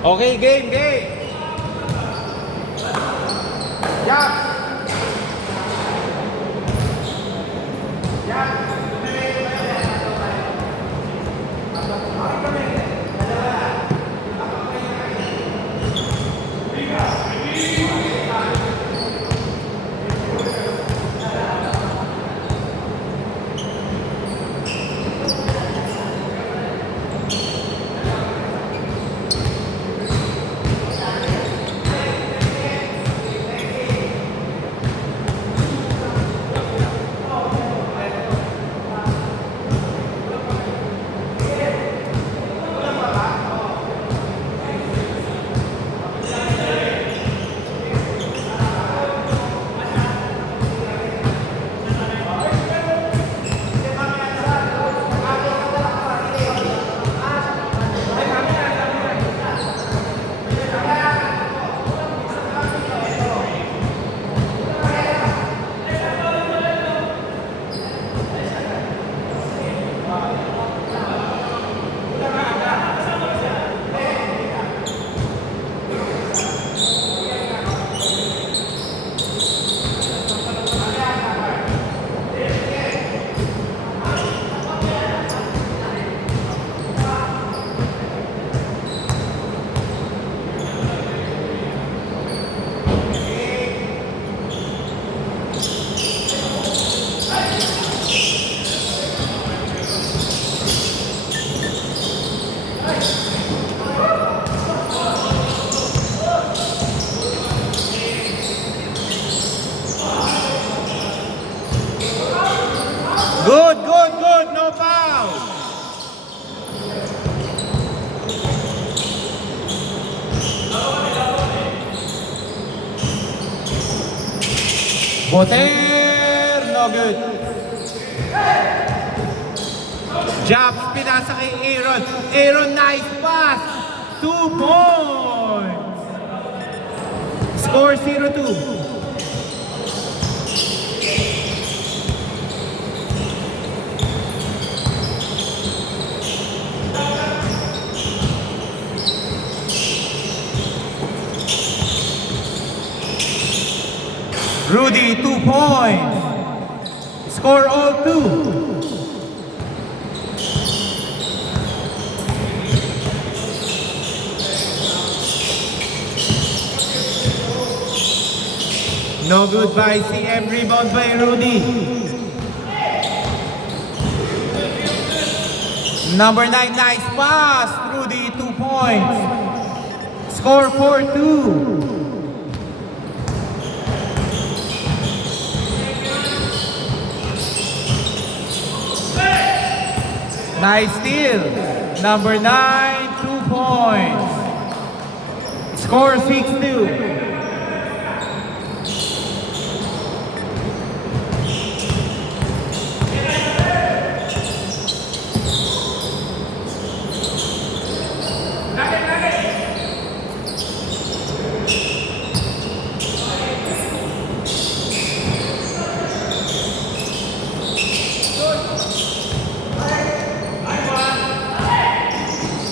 Okay, game, game. Jump. Good, good, good. No foul. Boter, no good. Jobs, pinasa kay Aaron. Aaron, nice pass. 2 points. Score 0-2. Rudy, 2 points. Score all 2. No good by CM, rebound by Rudy. Number 9, nice pass. Rudy, 2 points. Score 4-2. Nice steal. Number 9, 2 points. Score 6-2.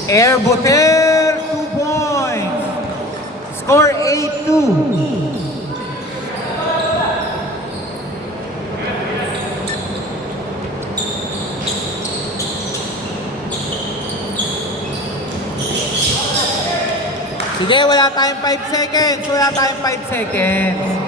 Air Boter, 2 points. Score 8-2. Sige, wala tayong 5 seconds. Wala tayong 5 seconds.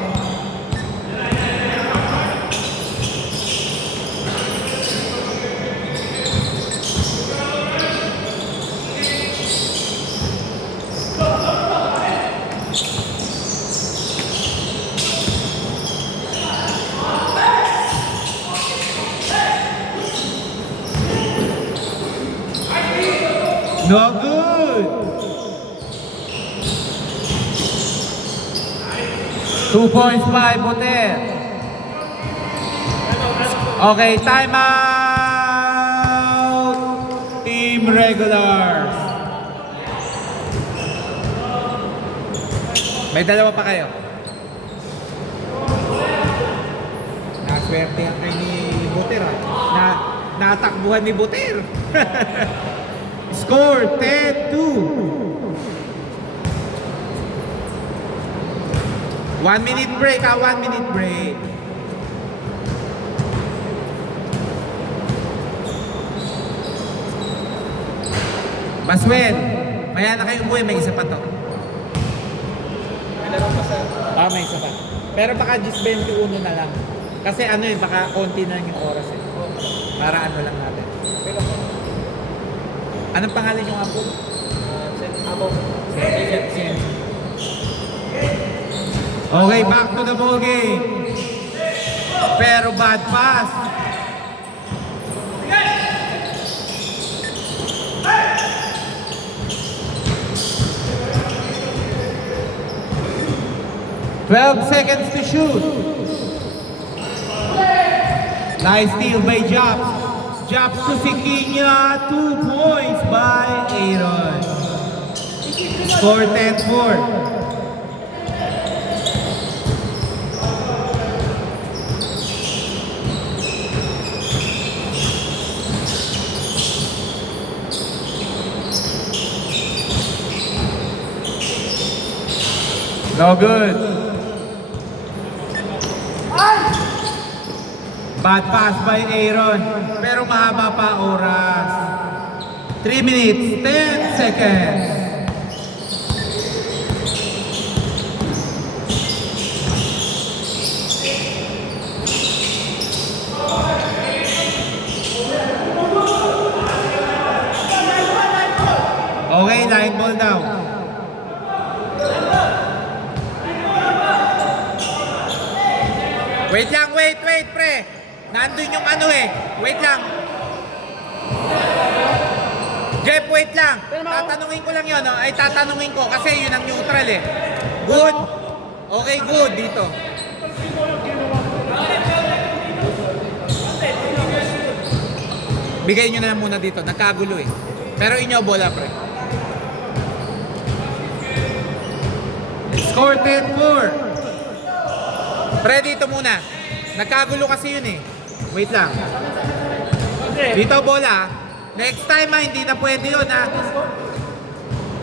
No good. 2 points by Boter. Okay, time out. Team Regulars. May dalawa pa kayo. Naswerte ang kayo ni Boter. Natakbuhan ni Boter. Score 10-2. 1 minute break, 1 minute break. Maswell, maya na kayong buhay, may isa pa to. May isa pa. Pero baka just 21 na lang. Kasi ano eh, baka konti na lang yung oras eh. Para ano lang natin. Anong pangalan yung apo? Okay, back to the ball game. Pero bad pass. Twelve seconds to shoot. Nice steal by Jobs. Jobs to Sikinya. 2 points by Aaron. Score 10-4. No good. Bad pass by Aaron. Pero mahaba pa oras. 3 minutes, 10 seconds. Okay, 9 ball daw. Wait lang, wait, pre. Nandun yung ano eh. Wait lang. Jeff, wait lang. Tatanungin ko lang yun, no? Ay, tatanungin ko kasi yun ang neutral eh. Good. Okay, good dito. Bigay nyo na lang muna dito. Nagkagulo eh. Pero inyo, bola, pre. Score 10-4. Pre, dito muna. Nagkagulo kasi yun eh. Wait lang. Dito bola. Next time hindi na pwede yun ha.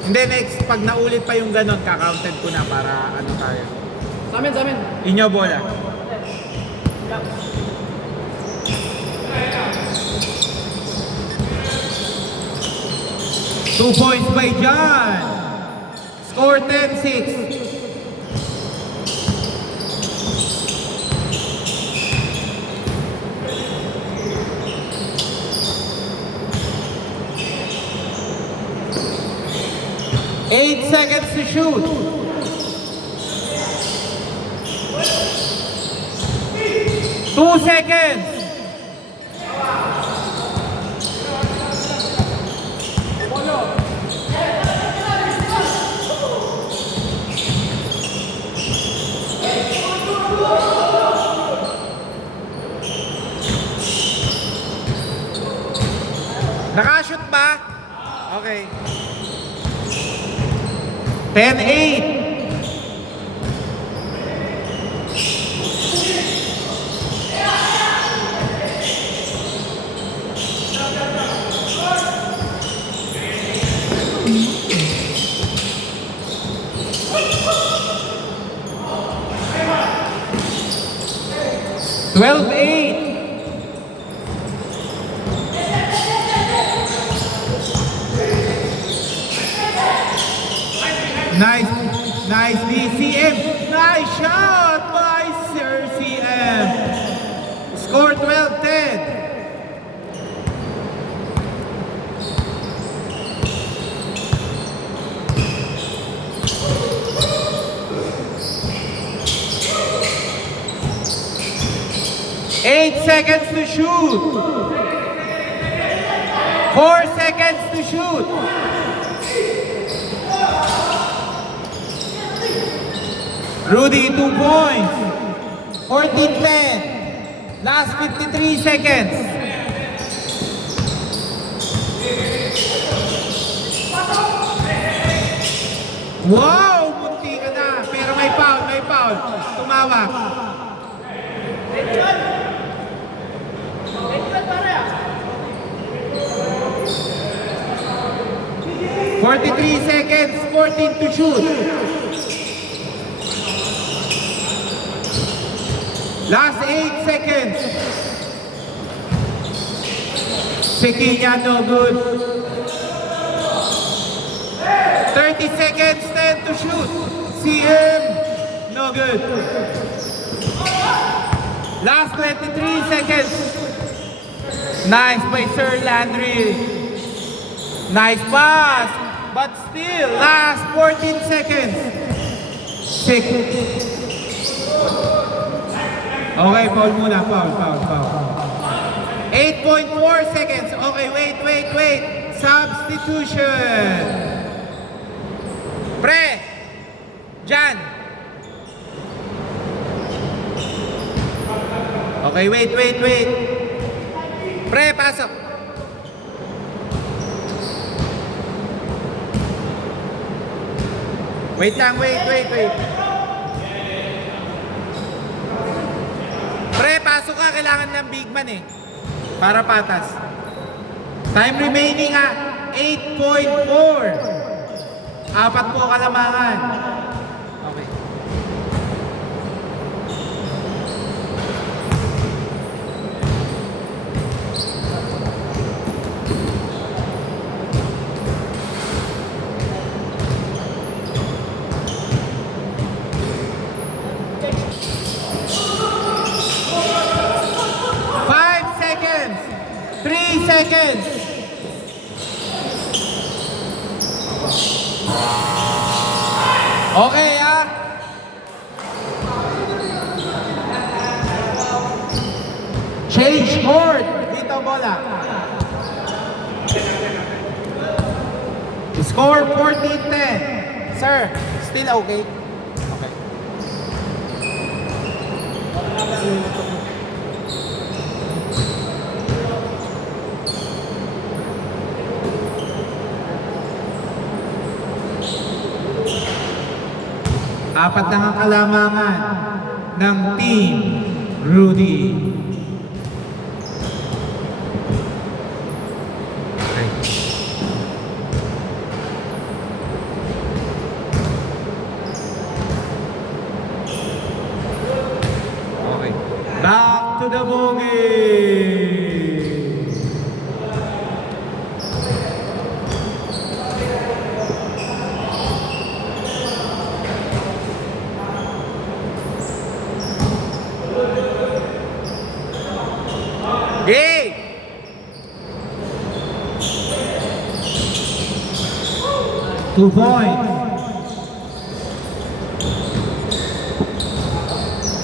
Hindi, next. Pag naulit pa yung ganon, kakaunted ko na para ano tayo. Sa amin. Inyo bola. Two points by John. Score 10-6. Eight seconds to shoot. Two seconds. Nakashoot ba? Okay. 10-8. Twelve eight. Nice DCM. Nice shot by Sir CM. Score 12-10. Eight seconds to shoot. 4 seconds to shoot. Rudy, 2 points. 14-10. Last 53 seconds. Wow! Munti ka na. Pero may foul. Tumawag. 43 seconds, 14 to shoot. Last 8 seconds. Sequinha, no good. 30 seconds, 10 to shoot. CM, no good. Last 23 seconds. Nice by Sir Landry. Nice pass. But still, last 14 seconds. Sick. Okay, foul muna. Foul. 8.4 seconds. Okay, wait. Substitution. Pre! Jan! Okay, wait. Pre, pasok. Wait lang, wait. Pre, pasok ka. Kailangan ng big man eh. Para patas. Time remaining 8.4. 4 po kalamangan. Okay. Seconds. Okay, Change court. Dito bola. Score 14-10. Sir, still okay? Okay. Apat na ang kalamangan ng Team Rudy. Okay. Okay. Back to the bogey. Hey! 2 points.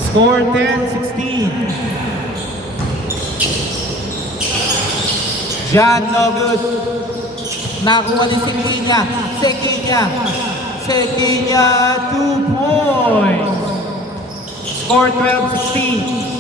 Score 10-16. Jan, no good. Nakuha ni Sequinha, 2 points. Score 12-16.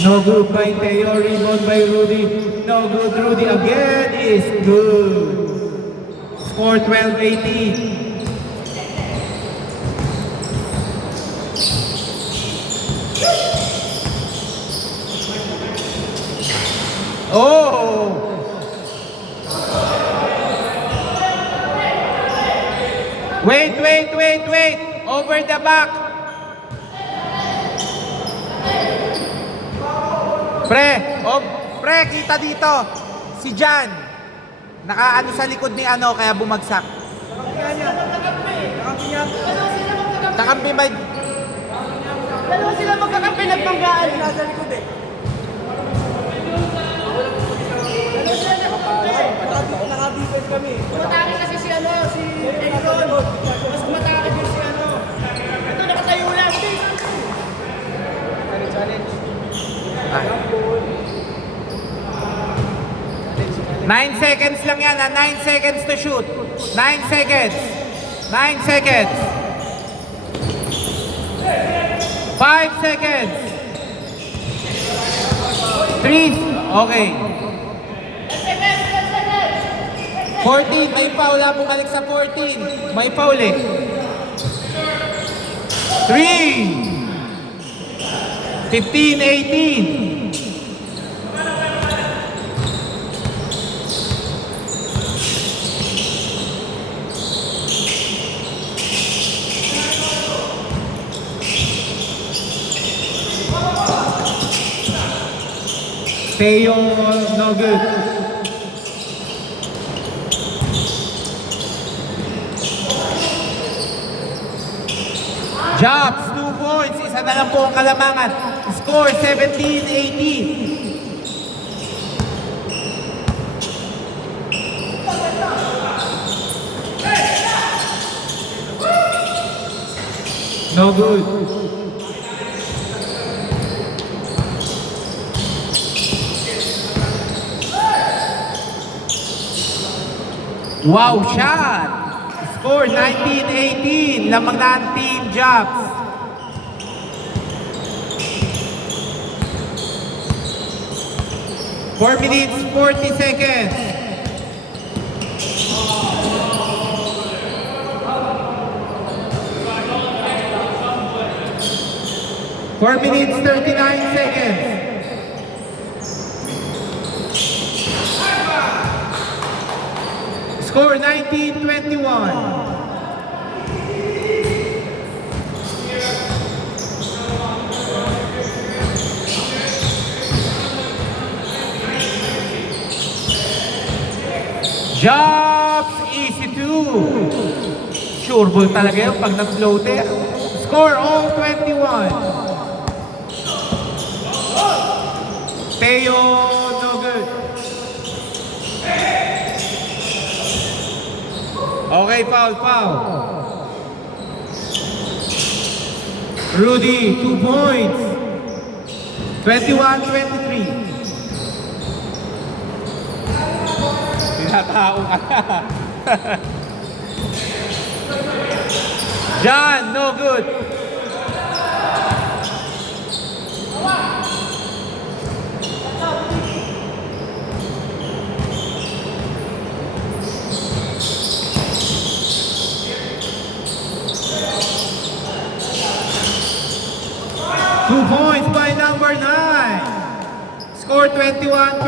No good by Teo, rebound by Rudy. No good, Rudy again is good. Score 12-18. Oh! Wait. Over the back. Pre, kita dito. Si Jan. Nakaano sa likod ni kaya bumagsak. Takampi ba? Dalawa sila magkakampi, nagtanggaan. Nasa likod eh. Naka-defense kami. Tumatake kasi si Aaron. Mas tumatake din si Ito, nakatayo lang. Challenge. 9 seconds lang yan, 9 seconds to shoot. 9 seconds. 9 seconds. 5 seconds. 3. Okay. 14. May foul. Bumalik sa 14. May foul eh. 3. 15-18. Teo, no good. Jobs, 2 points. Isa na lang po ang kalamangan. Score 17-18. No good. Wow shot! Score 19-18. Lamang na ang team Jobs. Four minutes, 40 seconds. Four minutes, 39 seconds. Score 19-21. Jobs, easy 2. Sure ball talaga yun pag nag-floater. Score all 21. Teo, no good. Okay, foul. Rudy, 2 points. 21-23. Tinatao ka na. John, no good. Two points by number 9. Score 21-25.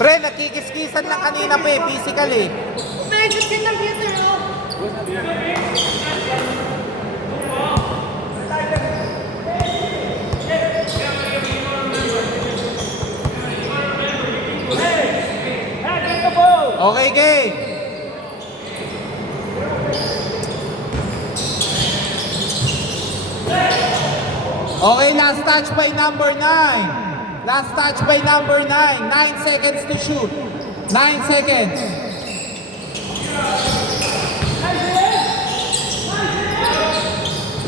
Pre, nagkikiskisan lang kanina pa eh, physical eh. Medyo kitang kita yun. Okay, game. Okay, last touch by number 9. Last touch by number 9. 9 seconds to shoot. 9 seconds.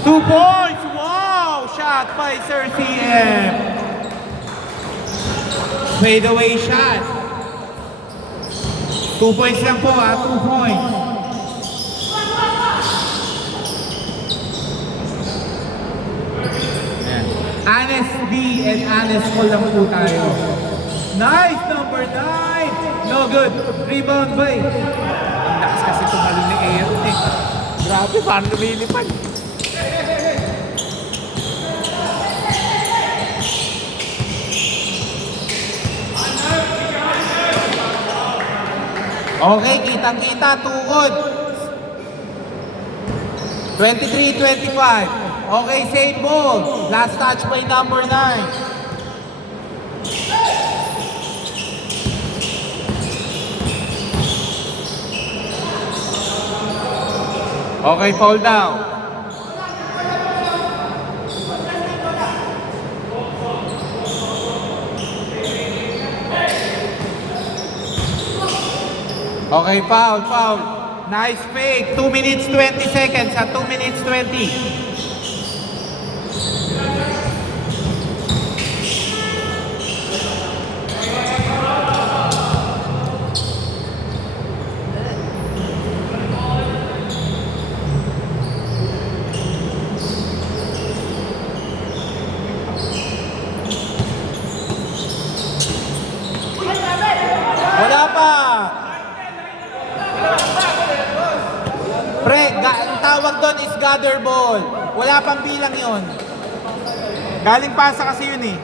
Two points. Wow! Shot by Sir CM. Fade away shot. 2 points lang po ha. 2 points. Honest D and honest ko lang po tayo. Nice, number 9. No good. Rebound by. Ang lakas kasi tumalo ni Aaron eh. Grabe, paano lumilipad? Okay, kitang-kita, tukod. 23-25. Okay, same ball. Last touch by number 9. Okay, fall down. Okay, foul. Nice fake. 2 minutes 20 seconds at 2 minutes 20. Wala pa. Pre, ang tawag doon is gather ball. Wala pang bilang yon. Galing pasa kasi yun eh.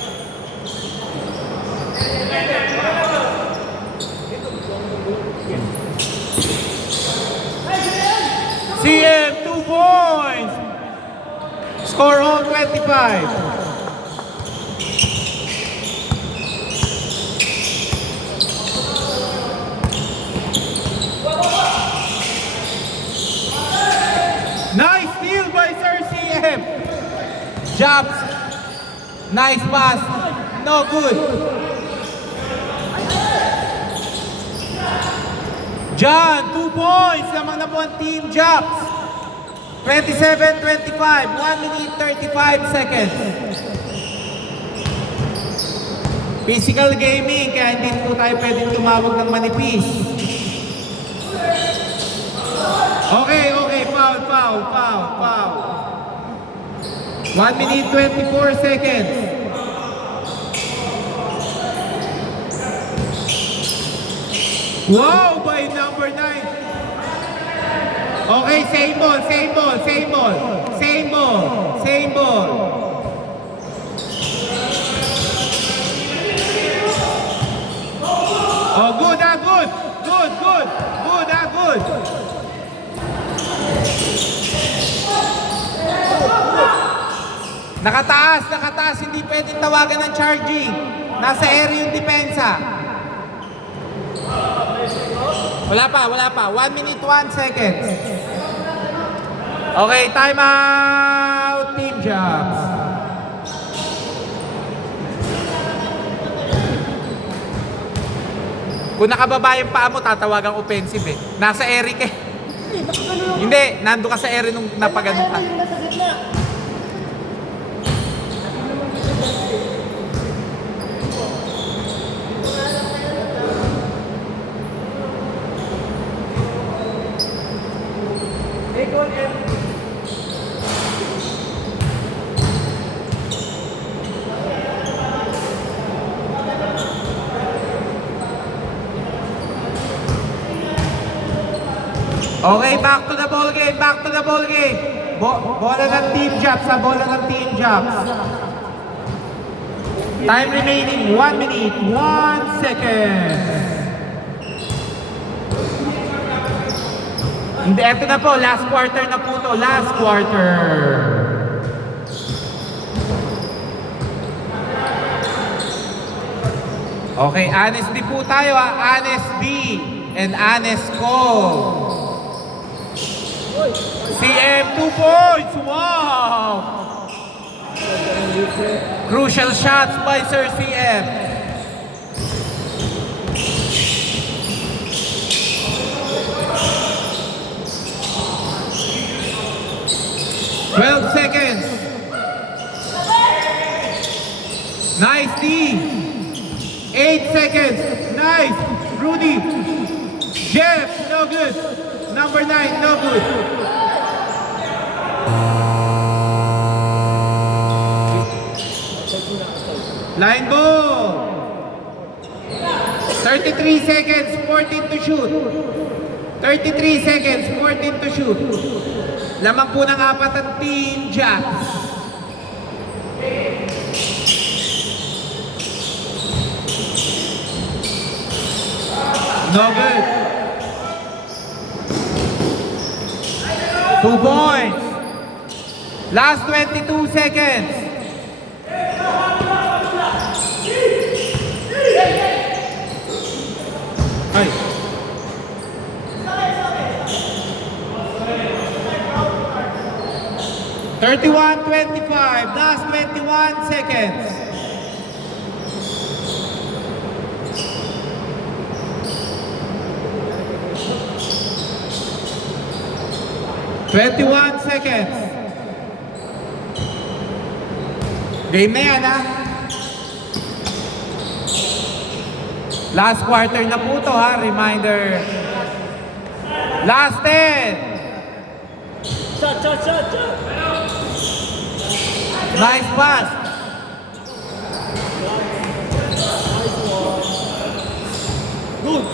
Score all 25. Nice steal by Sir CM. Jobs. Nice pass. No good. John, 2 points. Lamang na po ang team Jobs. 27-25. 1 minute 35 seconds. Physical gaming, kaya hindi po tayo pwedeng tumawag ng manipis. Okay. Foul. 1 minute 24 seconds. Wow, by number 9. Okay, same ball. Oh, good. Nakataas, hindi pwedeng tawagan ng charging. Nasa area yung depensa. Wala pa. 1 minute 1 seconds. Okay, time out, Team Jobs. Kung nakababa yung paa mo, tatawagang offensive eh. Nasa area ka eh. Hindi, nando ka sa area nung napaganon ka. Nasa gitna. Okay, back to the ball game. Bola ng Team Jobs, Time remaining 1 minute, 1 second. Hindi, eto na po, last quarter na po to, Okay, honest D po tayo honest D and honest call. CM 2 points, wow! Crucial shots by Sir CM. Twelve seconds. Nice D. 8 seconds. Nice. Rudy. Jeff, no good. Number 9, no good. Line ball. 33 seconds, 14 to shoot. 33 seconds, 14 to shoot. Lamang po ng 4 ang Team Jobs. No good. 2 points. Last 22 seconds. Ay. Thirty-one, 25. Last 21 seconds. Game na yan, ha? Last quarter na po to, ha? Reminder. Last 10. Shot. Nice pass. Good.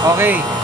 Okay.